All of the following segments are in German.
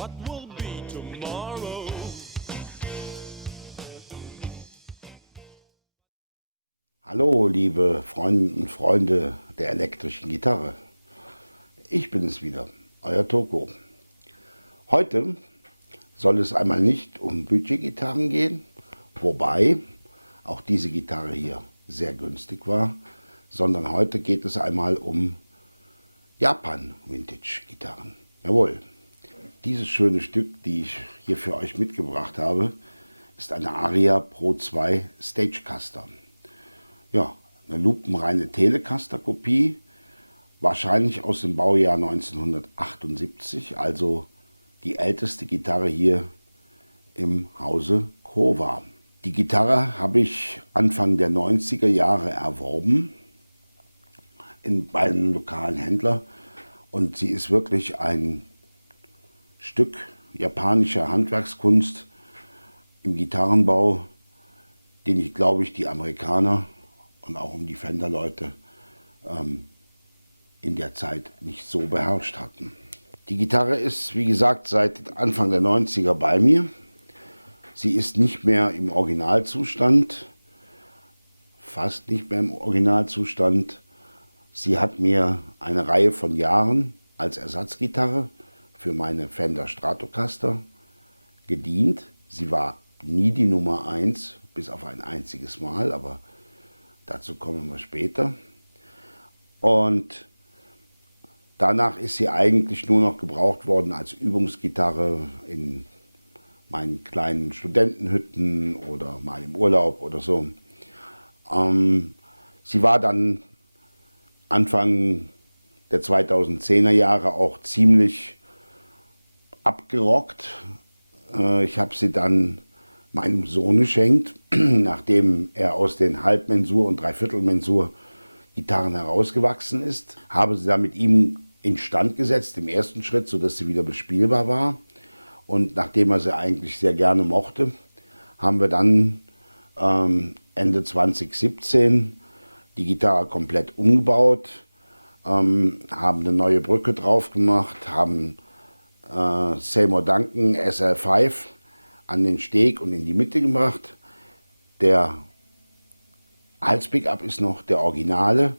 what will be tomorrow? Hallo, liebe Freundinnen und Freunde der elektrischen Gitarre. Ich bin es wieder, euer Toko. Heute soll es einmal nicht um Budgetgitarren gehen, wobei auch diese Gitarre hier sehr günstig war, sondern heute geht es einmal um Japan-Vintage-Gitarren. Jawohl, dieses schöne Stück, die ich hier für euch mitgebracht habe, ist eine Aria Pro 2 Stagecaster. Ja, eine lupenreine Telecaster-Kopie, wahrscheinlich aus dem Baujahr 1978, also die älteste Gitarre hier im Hause Kowa. Die Gitarre habe ich Anfang der 90er Jahre erworben bei einem lokalen Händler und sie ist wirklich ein Stück japanischer Handwerkskunst im Gitarrenbau, den ich, glaube ich, die Amerikaner und auch um die Fender-Leute in der Zeit nicht so beherrscht hatten. Die Gitarre ist, wie gesagt, seit Anfang der 90er bei mir. Sie ist nicht mehr im Originalzustand, fast nicht mehr im Originalzustand. Sie hat mir eine Reihe von Jahren als Ersatzgitarre für meine Fender Stratocaster gedient. Sie war nie die Nummer 1, bis auf ein einziges Mal, aber dazu kommen wir später. Und danach ist sie eigentlich nur noch gebraucht worden als Übungsgitarre in meinen kleinen Studentenhütten oder mal im Urlaub oder so. Sie war dann Anfang der 2010er Jahre auch ziemlich abgerockt. Ich habe sie dann meinem Sohn geschenkt, nachdem er aus den Halbmensur und Dreiviertelmensur Gitarren herausgewachsen ist. Habe sie dann mit ihm instand gesetzt im ersten Schritt, sodass sie wieder bespielbar war. Und nachdem er sie eigentlich sehr gerne mochte, haben wir dann Ende 2017 die Gitarre komplett umgebaut, haben eine neue Brücke drauf gemacht, haben Seymour Duncan SL5 an den Steg und in die Mitte gebracht. Der Halspickup ist noch der Originale.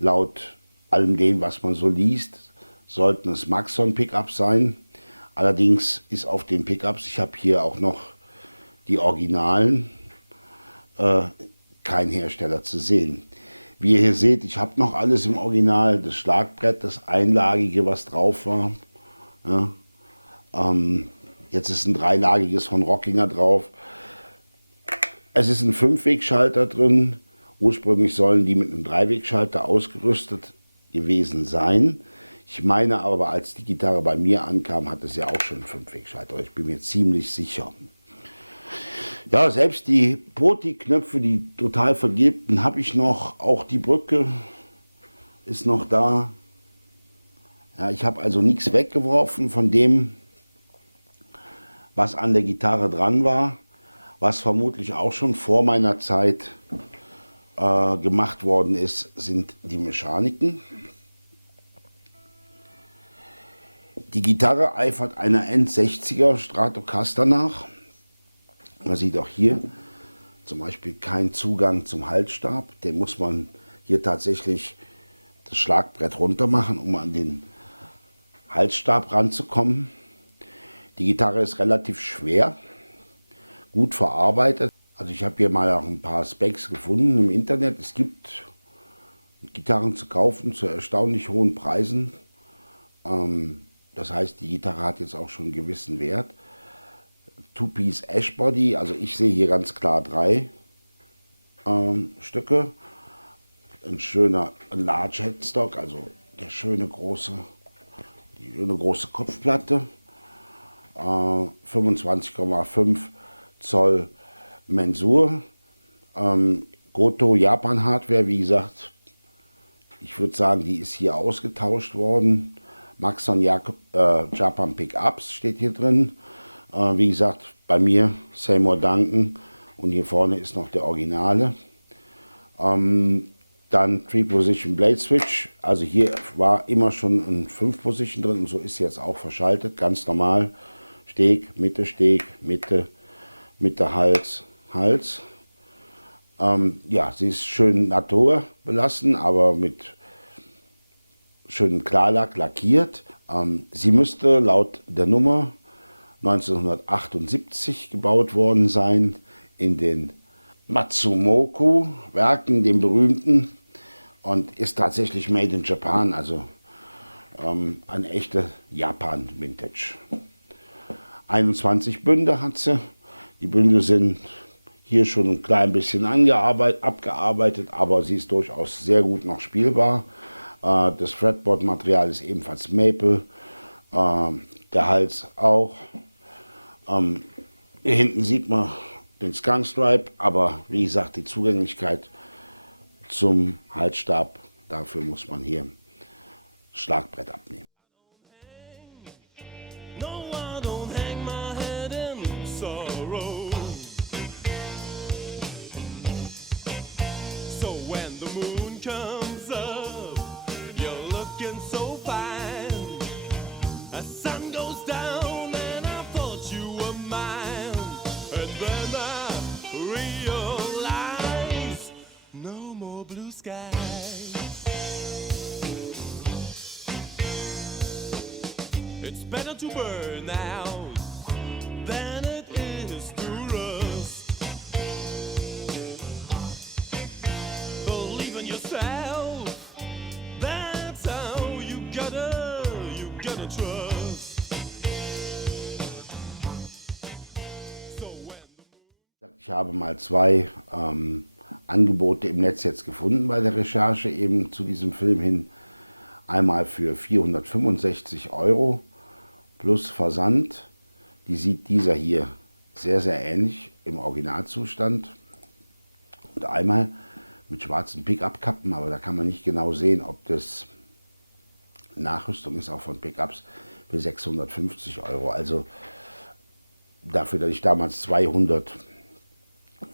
Laut allem dem, was man so liest, sollten es Maxon-Pickups sein. Allerdings ist auf den Pickups, ich habe hier auch noch die Originalen, kein Hersteller zu sehen. Wie ihr hier seht, ich habe noch alles im Original. Das Schlagbrett, das einlagige, was drauf war. Ja. Jetzt ist ein dreilagiges von Rockinger drauf. Es ist ein 5-Weg-Schalter drin. Ursprünglich sollen die mit einem 3-Weg-Schalter ausgerüstet gewesen sein. Ich meine aber, als die Gitarre bei mir ankam, hat es ja auch schon einen 5-Weg-Schalter. Ich bin mir ziemlich sicher. Ja, selbst die Poti-Knöpfe, die total vergilbten, habe ich noch. Auch die Brücke ist noch da. Ja, ich habe also nichts weggeworfen von dem, was an der Gitarre dran war, was vermutlich auch schon vor meiner Zeit gemacht worden ist, sind die Mechaniken. Die Gitarre eifert einer End-60er Stratocaster nach. Man sieht auch hier zum Beispiel keinen Zugang zum Halsstab. Den muss man hier tatsächlich das Schlagbrett runter machen, um an den Halsstab ranzukommen. Die Gitarre ist relativ schwer, gut verarbeitet. Also ich habe hier mal auch ein paar Specs gefunden im Internet. Es gibt Gitarren zu kaufen zu erstaunlich hohen Preisen. Das heißt, die Gitarre hat jetzt auch schon einen gewissen Wert. Two-Piece Ashbody, also ich sehe hier ganz klar 3 Stücke. Ein schöner Large Headstock, also die schöne große Kopfplatte. 25,5 Zoll Mensur. Goto Japan Hardware, wie gesagt, ich würde sagen, die ist hier ausgetauscht worden. Maxon Japan Pickups steht hier drin. Wie gesagt, bei mir Seymour Duncan und hier vorne ist noch der Originale. Dann 3-Position Blade Switch, also hier war immer schon ein 5-Position drin und so ist jetzt auch verschaltet, ganz normal. Steg, Mitte, Mitte, Hals, Hals. Ja, sie ist schön naturbelassen, aber mit schönem Klarlack lackiert. Sie müsste laut der Nummer 1978 gebaut worden sein in den Matsumoku-Werken, den berühmten, und ist tatsächlich made in Japan, also eine echte Japan-Vintage. 21 Bünde hat sie. Die Bünde sind hier schon ein klein bisschen abgearbeitet, aber sie ist durchaus sehr gut noch spielbar. Das Fretboard-Material ist ebenfalls Maple, der Hals auch. Hier hinten sieht man den Skunk Stripe, aber wie gesagt, die Zugänglichkeit zum Halsstab, dafür muss man hier Schlagbrett abnehmen. No, I don't hang my head in sorrow. So when the moon comes up, you're looking so fine. The sun goes down and I thought you were mine. And then I realize no more blue skies. It's better to burn out than it is to rust. Believe in yourself, that's how you gotta trust. So when Ich habe mal zwei Angebote im Netz jetzt gefunden bei der Recherche eben zu diesem Film hin. Einmal für 465 € plus Versand. Die sieht dieser hier sehr, sehr ähnlich im Originalzustand. Und einmal mit schwarzen Pickup-Kappen, aber da kann man nicht genau sehen, ob das Nachrüstung ist, auch von Pickups, für 650 €. Also dafür, dass ich damals 200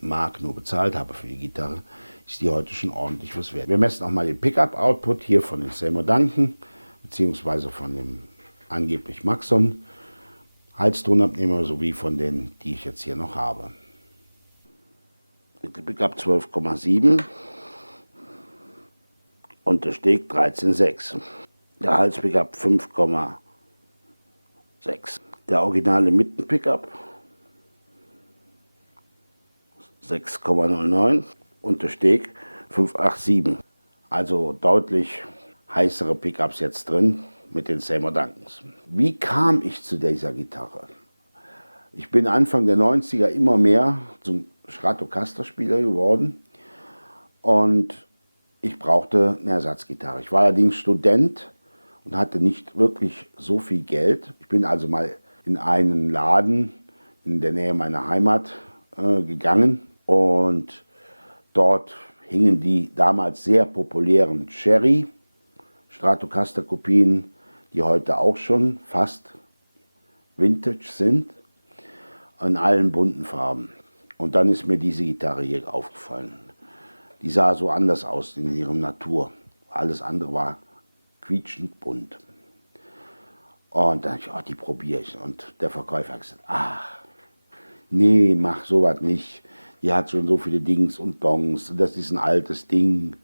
Mark nur bezahlt habe für die Gitarre, ist die heute schon ordentlich was wert. Wir messen auch mal den Pickup-Output hier von den Seymour Duncan, beziehungsweise von dem angeblich Maxon Halstonabnehmer sowie von denen, die ich jetzt hier noch habe. Mittelpickup 12,7 und der Steg 13,6. Der Halspickup 5,6. Der originale Mittenpickup 6,09 und der Steg 5,87. Also deutlich heißere Pickups jetzt drin mit den Seymour Duncans. Wie kam ich zu dieser Gitarre? Ich bin Anfang der 90er immer mehr zum Stratocaster-Spieler geworden und ich brauchte eine Ersatzgitarre. Ich war allerdings Student und hatte nicht wirklich so viel Geld. Ich bin also mal in einen Laden in der Nähe meiner Heimat gegangen und dort hingen die damals sehr populären Cherry Stratocaster-Kopien, die heute auch schon fast Vintage sind, in allen bunten Farben. Und dann ist mir diese Gitarre hier aufgefallen. Die sah so anders aus in ihrer Natur. Alles andere war quietschend bunt. Und dann dachte ich, oh, die probiere ich. Und der Verkäufer hat gesagt, ach, nee, mach sowas nicht. Die hat schon so viele Dings und Dongs. Das ist ein altes Ding.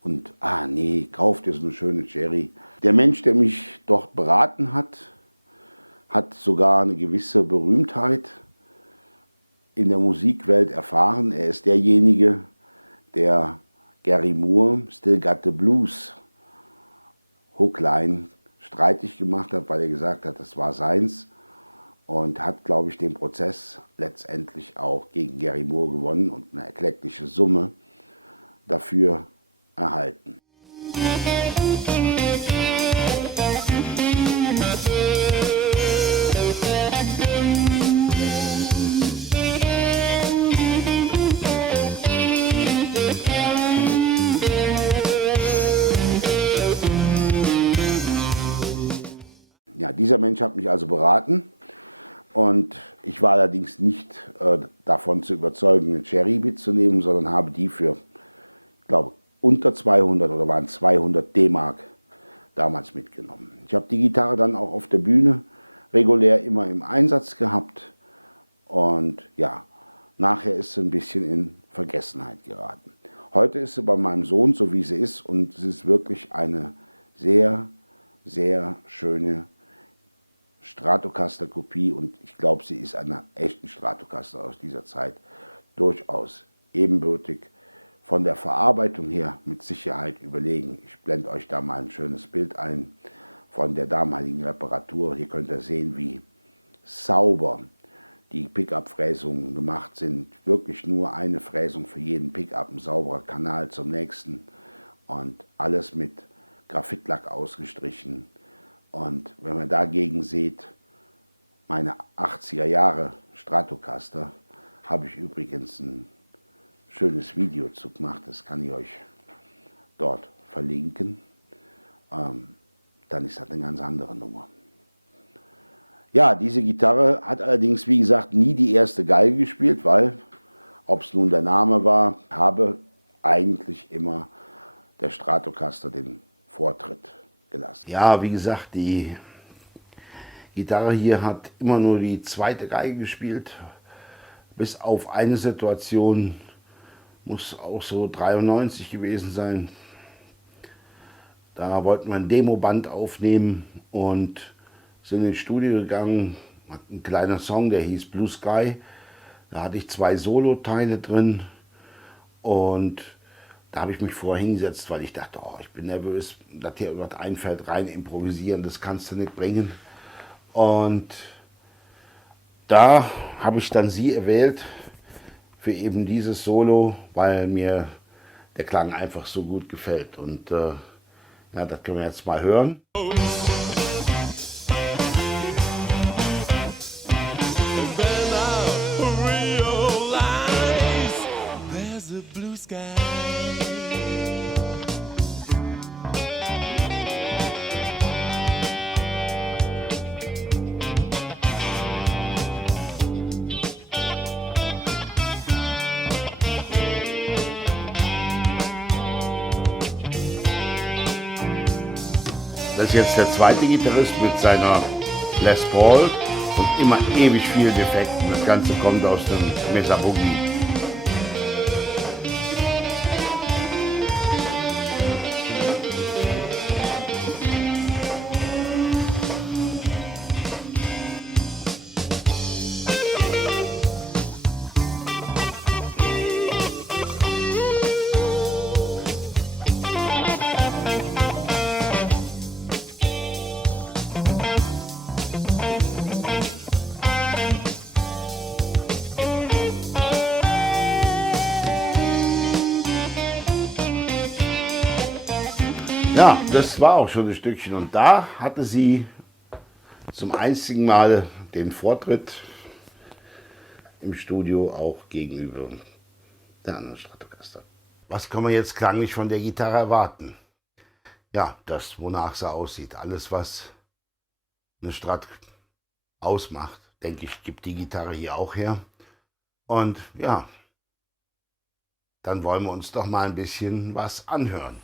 Und, nee, kauf dir so eine schöne Cherry. Der Mensch, der mich dort beraten hat, hat sogar eine gewisse Berühmtheit in der Musikwelt erfahren. Er ist derjenige, der Gary Moore, Still Got the Blues, Hookline streitig gemacht hat, weil er gesagt hat, das war seins. Und hat, glaube ich, den Prozess letztendlich auch gegen Gary Moore gewonnen und eine erkleckliche Summe dafür erhalten. Ja, dieser Mensch hat mich also beraten und ich war allerdings nicht davon zu überzeugen, eine Cherry mitzunehmen, sondern habe die für, ich glaube, unter 200 oder waren 200 D-Mark damals mitgenommen. Ich habe die Gitarre dann auch auf der Bühne regulär immer im Einsatz gehabt. Und ja, nachher ist sie ein bisschen in Vergessenheit geraten. Heute ist sie bei meinem Sohn, so wie sie ist, und sie ist wirklich eine sehr, sehr schöne Stratocaster-Kopie, und ich glaube, sie ist einer echten Stratocaster aus dieser Zeit durchaus ebenbürtig. Von der Verarbeitung her mit Sicherheit überlegen. Ich blende euch da mal ein schönes Bild ein von der damaligen Reparatur. Hier könnt ihr sehen, wie sauber die Pickup-Fräsungen gemacht sind. Wirklich nur eine Fräsung für jeden Pickup, ein sauberer Kanal zum nächsten und alles mit Graphitlack ausgestrichen. Und wenn man dagegen sieht, meine 80er Jahre Stratocaster, habe ich übrigens ein schönes Video zu gemacht, das kann ich euch dort verlinken. Dann ist das eine ganz andere Nummer. Ja, diese Gitarre hat allerdings, wie gesagt, nie die erste Geige gespielt, weil, ob es nun der Name war, habe eigentlich immer der Stratocaster den Vortritt gelassen. Ja, wie gesagt, die Gitarre hier hat immer nur die zweite Geige gespielt, bis auf eine Situation, muss auch so 93 gewesen sein. Da wollten wir ein Demoband aufnehmen und sind ins Studio gegangen. Hat ein kleiner Song, der hieß Blue Sky. Da hatte ich 2 Solo-Teile drin und da habe ich mich vorher hingesetzt, weil ich dachte, oh, ich bin nervös, dass hier irgendwas einfällt, rein improvisieren, das kannst du nicht bringen. Und da habe ich dann sie erwählt für eben dieses Solo, weil mir der Klang einfach so gut gefällt. Und ja, das können wir jetzt mal hören. Das ist jetzt der zweite Gitarrist mit seiner Les Paul und immer ewig vielen Effekten. Das Ganze kommt aus dem Mesa Boogie. Ja, das war auch schon ein Stückchen und da hatte sie zum einzigen Mal den Vortritt im Studio auch gegenüber der anderen Stratocaster. Was kann man jetzt klanglich von der Gitarre erwarten? Ja, das, wonach sie aussieht. Alles, was eine Strat ausmacht, denke ich, gibt die Gitarre hier auch her. Und ja, dann wollen wir uns doch mal ein bisschen was anhören.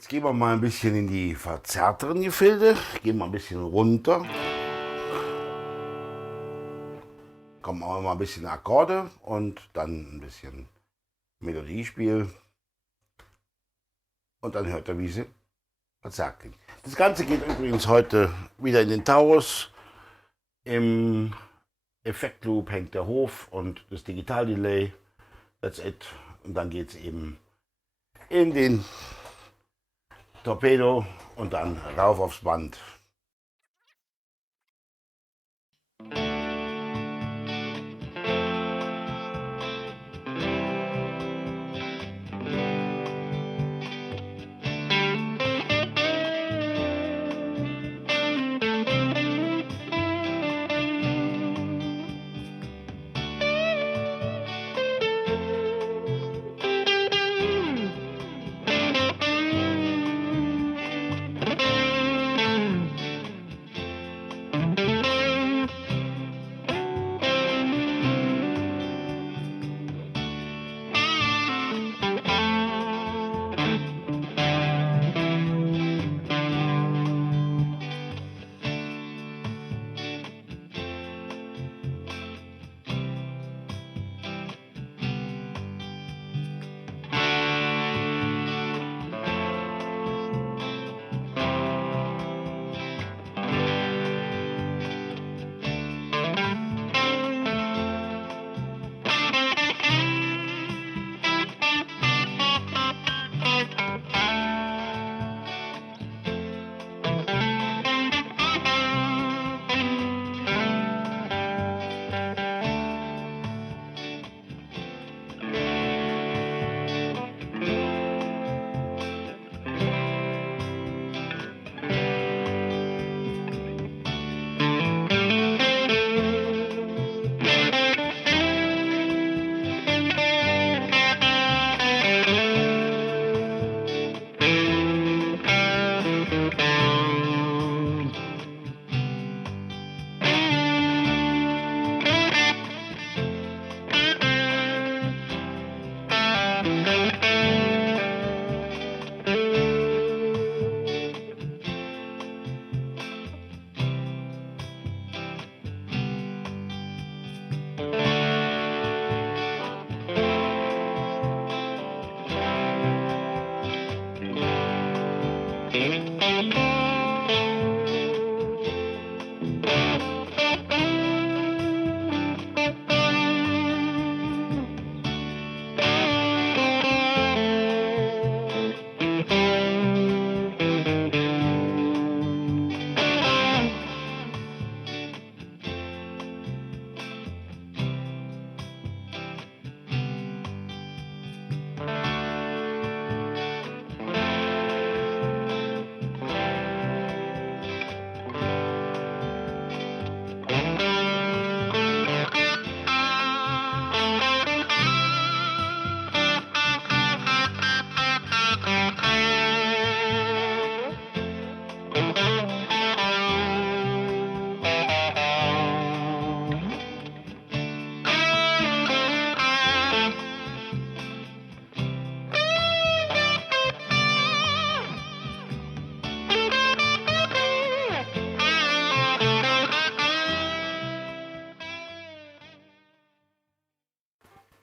Jetzt gehen wir mal ein bisschen in die verzerrteren Gefilde, gehen wir ein bisschen runter. Kommen auch mal ein bisschen Akkorde und dann ein bisschen Melodiespiel. Und dann hört er, wie sie verzerrt klingt. Das Ganze geht übrigens heute wieder in den Taurus. Im Effektloop hängt der Hof und das Digital-Delay. That's it. Und dann geht es eben in den Torpedo und dann rauf aufs Band.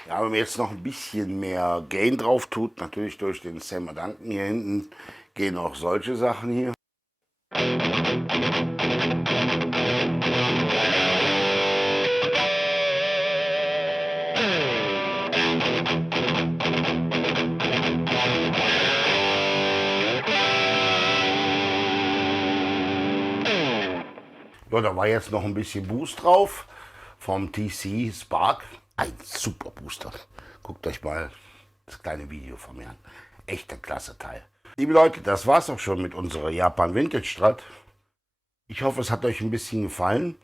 Ja, wenn man jetzt noch ein bisschen mehr Gain drauf tut, natürlich durch den Sam Duncan hier hinten, gehen auch solche Sachen hier. Ja, da war jetzt noch ein bisschen Boost drauf vom TC Spark. Ein super Booster. Guckt euch mal das kleine Video von mir an. Echt ein klasse Teil. Liebe Leute, das war's auch schon mit unserer Japan Vintage Strat. Ich hoffe, es hat euch ein bisschen gefallen.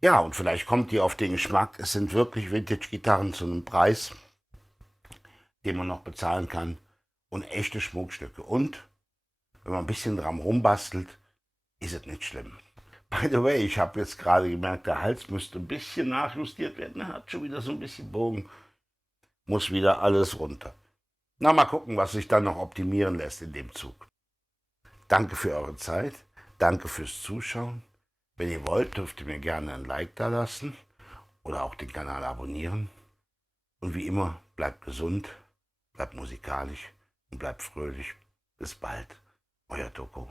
Ja, und vielleicht kommt ihr auf den Geschmack. Es sind wirklich Vintage-Gitarren zu einem Preis, den man noch bezahlen kann. Und echte Schmuckstücke. Und wenn man ein bisschen dran rumbastelt, ist es nicht schlimm. By the way, ich habe jetzt gerade gemerkt, der Hals müsste ein bisschen nachjustiert werden. Er hat schon wieder so ein bisschen Bogen. Muss wieder alles runter. Na, mal gucken, was sich dann noch optimieren lässt in dem Zug. Danke für eure Zeit, danke fürs Zuschauen. Wenn ihr wollt, dürft ihr mir gerne ein Like da lassen oder auch den Kanal abonnieren. Und wie immer, bleibt gesund, bleibt musikalisch und bleibt fröhlich. Bis bald, euer Toko.